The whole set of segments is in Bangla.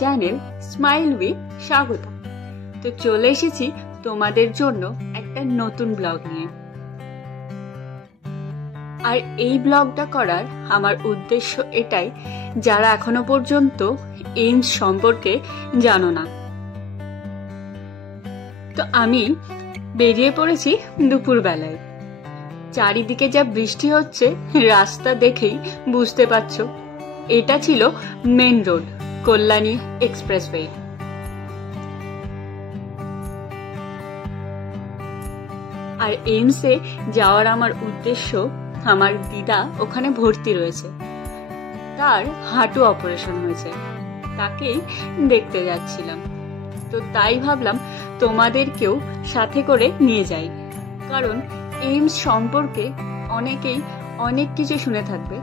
Channel smile with Swagata. তো চলে এসেছি তোমাদের জন্য একটা নতুন ব্লগ নিয়ে। আর এই ব্লগটা করার আমার উদ্দেশ্য এটাই, যারা এখনো পর্যন্ত এইমস সম্পর্কে জানো না। তো আমি বেরিয়ে পড়েছি দুপুরবেলায়। চারিদিকে যা বৃষ্টি হচ্ছে রাস্তা দেখেই বুঝতে পারছো। এটা ছিল মেন রোড, কল্যাণী এক্সপ্রেসওয়ে। আর এইমসে যাওয়ার আমার উদ্দেশ্য, আমার দিদা ওখানে ভর্তি রয়েছে, তার হাঁটু অপারেশন হয়েছে, তাকেই দেখতে যাচ্ছিলাম। তো তাই ভাবলাম তোমাদেরকেও সাথে করে নিয়ে যাই, কারণ এইমস সম্পর্কে অনেকেই অনেক কিছু শুনে থাকবে,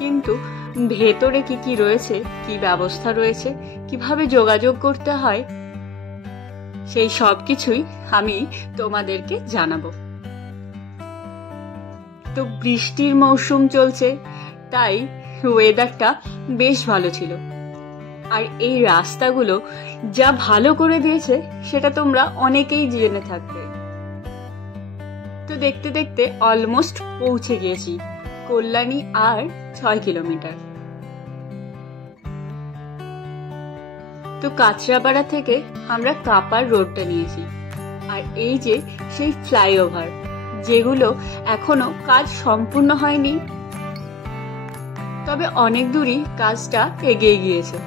কিন্তু ভেতরে কি কি রয়েছে, কি ব্যবস্থা রয়েছে, কিভাবে যোগাযোগ করতে হয়, সেই সব কিছুই আমি তোমাদেরকে জানাবো। তো বৃষ্টির মৌসুম চলছে, তাই ওয়েদারটা বেশ ভালো ছিল। আর এই রাস্তাগুলো যা ভালো করে দিয়েছে সেটা তোমরা অনেকেই জেনে থাকবে। তো দেখতে দেখতে অলমোস্ট পৌঁছে গিয়েছি কল্যাণী, আর 6 কিলোমিটার। তো কাঁচরাপাড়া থেকে আমরা কাপার রোডটা নিয়েছি। আর এই যে সেই ফ্লাইওভার, যেগুলো এখনো কাজ সম্পূর্ণ হয়নি, তবে অনেক দূরই কাজটা এগিয়ে গিয়েছে,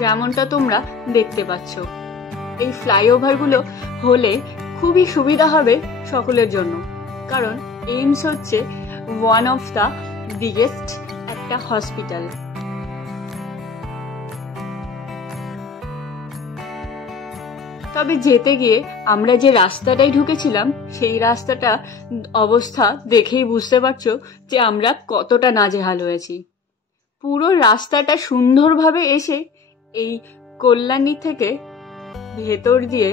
যেমনটা তোমরা দেখতে পাচ্ছ। এই ফ্লাইওভারগুলো হলে খুবই সুবিধা হবে সকলের জন্য, কারণ এইমস হচ্ছে ওয়ান অফ দ্য বিগেস্ট একটা হসপিটাল। তবে যেতে গিয়ে আমরা যে রাস্তাটাই ঢুকেছিলাম, সেই রাস্তাটা অবস্থা দেখেই বুঝতে পারছো যে আমরা কতটা নাজেহাল হয়েছি। পুরো রাস্তাটা সুন্দরভাবে এসে এই কল্যাণী থেকে ভেতর দিয়ে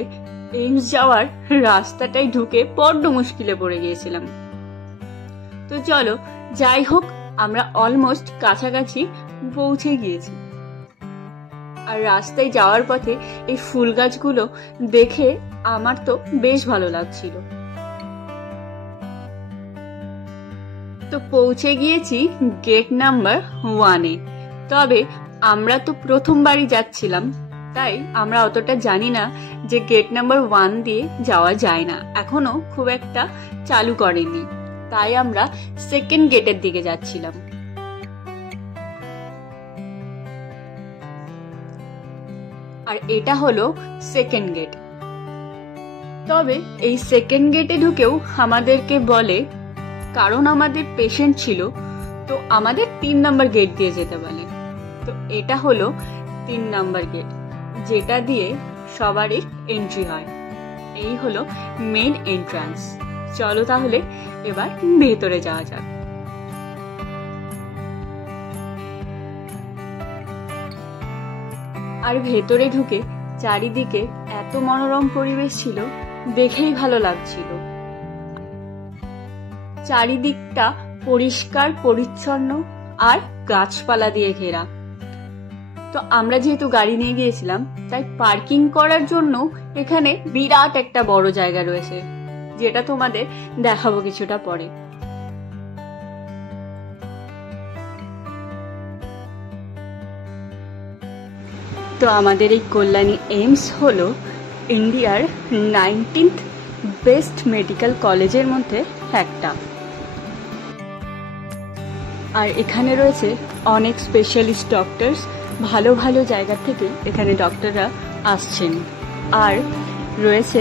এইমস যাওয়ার রাস্তাটাই ঢুকে বড্ড মুশকিলে পড়ে গিয়েছিলাম। তো চলো, যাই হোক, আমরা অলমোস্ট কাছাকাছি পৌঁছে গিয়েছি। আর রাস্তায় যাওয়ার পথে এই ফুল গাছগুলো দেখে আমার তো বেশ ভালো লাগছিল। তো পৌঁছে গিয়েছি গেট নাম্বার 1-এ। তবে আমরা তো প্রথমবারই যাচ্ছিলাম, তাই আমরা অতটা জানি না যে গেট নাম্বার 1 দিয়ে যাওয়া যায় না, এখনো খুব একটা চালু করেনি। তাই আমরা সেকেন্ড গেটের দিকে যাচ্ছিলাম। আর এটা হলো সেকেন্ড গেট। তবে এই সেকেন্ড গেটে ঢুকেও আমাদেরকে বলে, কারণ আমাদের পেশেন্ট ছিল, তো আমাদের 3 নাম্বার গেট দিয়ে যেতে বলে। তো এটা হলো 3 নাম্বার গেট, যেটা দিয়ে সবারই এন্ট্রি হয়। এই হলো মেন এন্ট্রান্স। চলো তাহলে এবার ভেতরে যাওয়া যাক। আর ভেতরে ঢুকে চারিদিকে এত মনোরম পরিবেশ ছিল, দেখেই ভালো লাগছিল। চারিদিকটা পরিষ্কার পরিচ্ছন্ন আর গাছপালা দিয়ে ঘেরা। তো আমরা যেহেতু গাড়ি নিয়ে গিয়েছিলাম, তাই পার্কিং করার জন্য এখানে বিরাট একটা বড় জায়গা রয়েছে, যেটা তোমাদের দেখাবো কিছুটা পরে। তো আমাদের এই কল্যাণী এইমস হলো ইন্ডিয়ার 19th বেস্ট মেডিকেল কলেজের মধ্যে একটা। আর এখানে রয়েছে অনেক স্পেশালিস্ট ডক্টরস, ভালো ভালো জায়গা থেকে এখানে ডক্টররা আসছেন। আর রয়েছে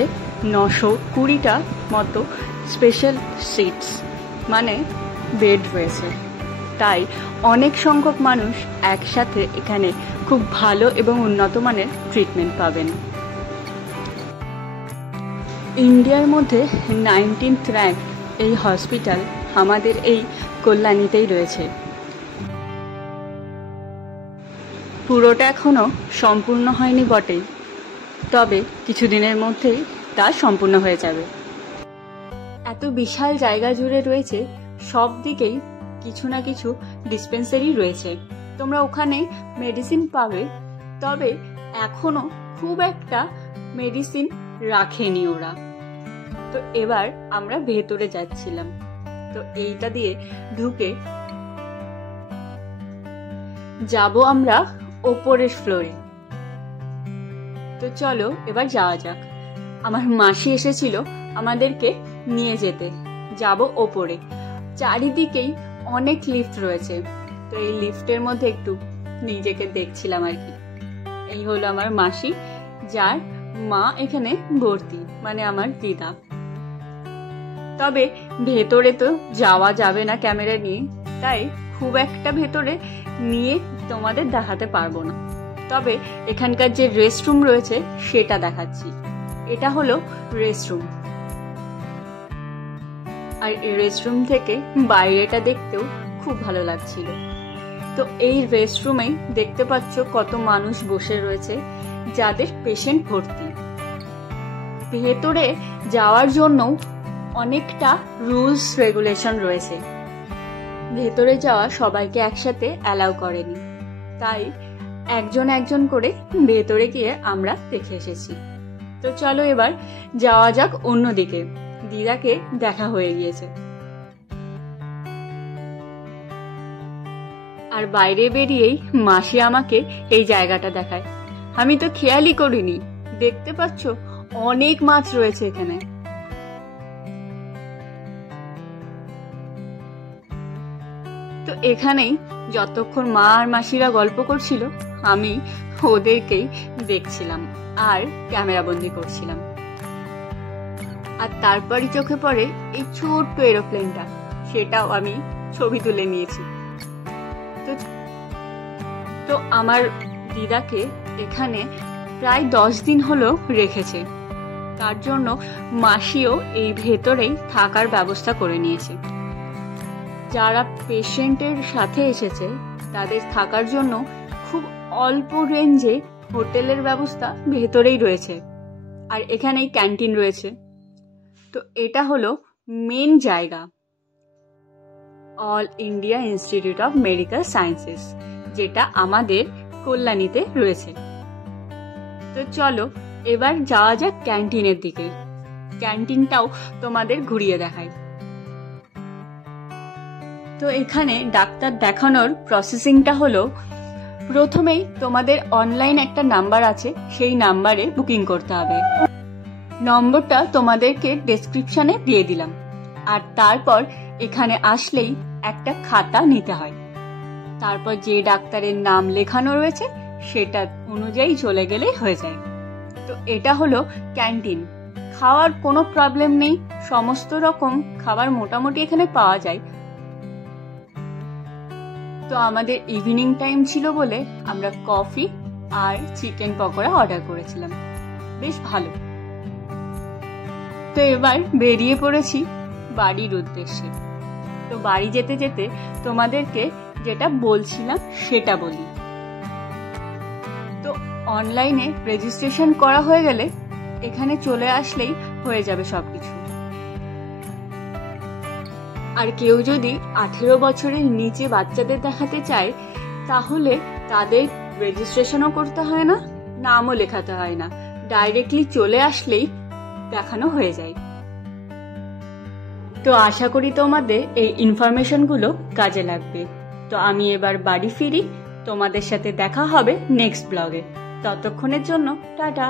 920টা মতো স্পেশাল সিটস, মানে বেড রয়েছে। তাই অনেক সংখ্যক মানুষ একসাথে এখানে খুব ভালো এবং উন্নত মানের ট্রিটমেন্ট পাবেন। ইন্ডিয়ার মধ্যে 19th র্যাঙ্ক এই হসপিটাল আমাদের এই কল্যাণীতেই রয়েছে। পুরোটা এখনো সম্পূর্ণ হয়নি বটেই, তবে কিছুদিনের মধ্যেই তা সম্পূর্ণ হয়ে যাবে। এত বিশাল জায়গা জুড়ে রয়েছে, সব দিকেই কিছু না কিছু ডিসপেন্সারি রয়েছে। তোমরা ওখানে মেডিসিন পাবে, তবে এখনো খুব একটা মেডিসিন রাখেনি ওরা। তো এবার আমরা ভেতরে যাচ্ছিলাম। তো এইটা দিয়ে ঢুকে যাব আমরা ওপরের ফ্লোরে। তো চলো এবার যাওয়া যাক। আমার মাসি এসেছিল আমাদেরকে নিয়ে যেতে। যাব ওপরে। চারিদিকেই অনেক লিফট রয়েছে। তো এই লিফটের মধ্যে একটু নিজেকে দেখছিলাম আর কি। এই হলো আমার মাসি, যার মা এখানে ভর্তি, মানে আমার দিদা। তবে ভেতরে তো যাওয়া যাবে না ক্যামেরা নিয়ে, তাই খুব একটা ভেতরে নিয়ে তোমাদের দেখাতে পারবো না। তবে এখানকার যে রেস্টরুম রয়েছে সেটা দেখাচ্ছি। এটা হলো রেস্টরুম। আর এই রেস্টরুম থেকে বাইরেটা দেখতেও খুব ভালো লাগছিল। তো এই রেস্টরুমে দেখতে পাচ্ছ কত মানুষ বসে রয়েছে যাদের পেশেন্ট ভর্তি। ভেতরে যাওয়ার জন্য অনেকটা রুলস রেগুলেশন রয়েছে। ভেতরে যাওয়া সবাইকে একসাথে অ্যালাউ করেনি, তাই একজন একজন করে ভেতরে গিয়ে আমরা দেখে এসেছি। তো চলো এবার যাওয়া যাক অন্যদিকে। দিদাকে দেখা হয়ে গিয়েছে। আর বাইরে বেরিয়েই মাসি আমাকে এই জায়গাটা দেখায়। আমি তো খেয়ালই করিনি। দেখতে পাচ্ছ অনেক মাছ রয়েছে এখানে। তো এখানেই যতক্ষণ মা আর মাসিরা গল্প করছিল আমি ওদেরকেই দেখছিলাম আর ক্যামেরা বন্দি করছিলাম। আর তারপরই চোখে পড়ে এই ছোট্ট এরোপ্লেনটা, সেটাও আমি ছবি তুলে নিয়েছি। তো আমার দিদাকে এখানে প্রায় 10 দিন হলো রেখেছে। তার জন্য মাসিও এই ভেতরেই থাকার ব্যবস্থা করে নিয়েছে। যারা পেশেন্টের সাথে এসেছে তাদের থাকার জন্য খুব অল্প রেঞ্জে হোটেলের ব্যবস্থা ভেতরেই রয়েছে। আর এখানেই ক্যান্টিন রয়েছে। তো এটা হলো মেন জায়গা, all India institute of medical sciences, যেটা আমাদের কল্যাণীতে রয়েছে। তো চলো এবার যাওয়া যাক ক্যান্টিনের দিকে। ক্যান্টিনটাও তোমাদের ঘুরিয়ে দেখাই। তো এখানে ডাক্তার দেখানোর প্রসেসিংটা হলো, প্রথমেই তোমাদের অনলাইন একটা নাম্বার আছে, সেই নাম্বারে বুকিং করতে হবে। নম্বরটা তোমাদেরকে ডেসক্রিপশনে দিয়ে দিলাম। আর তারপর এখানে আসলেই একটা খাতা নিতে হয়। তারপর যে ডাক্তারের নাম লেখানো রয়েছে সেটা অনুযায়ী চলে গেলেই হয়ে যায়। তো এটা হলো ক্যান্টিন। খাওয়ার কোনো প্রবলেম নেই, সমস্ত রকম খাবার মোটামুটি এখানে পাওয়া যায়। তো আমাদের ইভিনিং টাইম ছিল বলে আমরা কফি আর চিকেন পকোড়া অর্ডার করেছিলাম, বেশ ভালো। তো এবার বেরিয়ে পড়েছি বাড়ির উদ্দেশ্যে। তো বাড়ি যেতে যেতে তোমাদেরকে যেটা বলছিলাম সেটা বলি। তো অনলাইনে রেজিস্ট্রেশন করা হয়ে গেলে এখানে চলে আসলেই হয়ে যাবে সবকিছু। আর কেউ যদি 18 বছরের নিচে বাচ্চাদের দেখাতে চায় তাহলে তাদের রেজিস্ট্রেশনও করতে হয় না, নামও লেখাতে হয় না, ডাইরেক্টলি চলে আসলেই দেখানো হয়ে যায়। তো আশা করি তোমাদের এই ইনফরমেশনগুলো কাজে লাগবে। তো আমি এবার বাড়ি ফিরি। তোমাদের সাথে দেখা হবে নেক্সট ব্লগে। ততক্ষণের জন্য টাটা।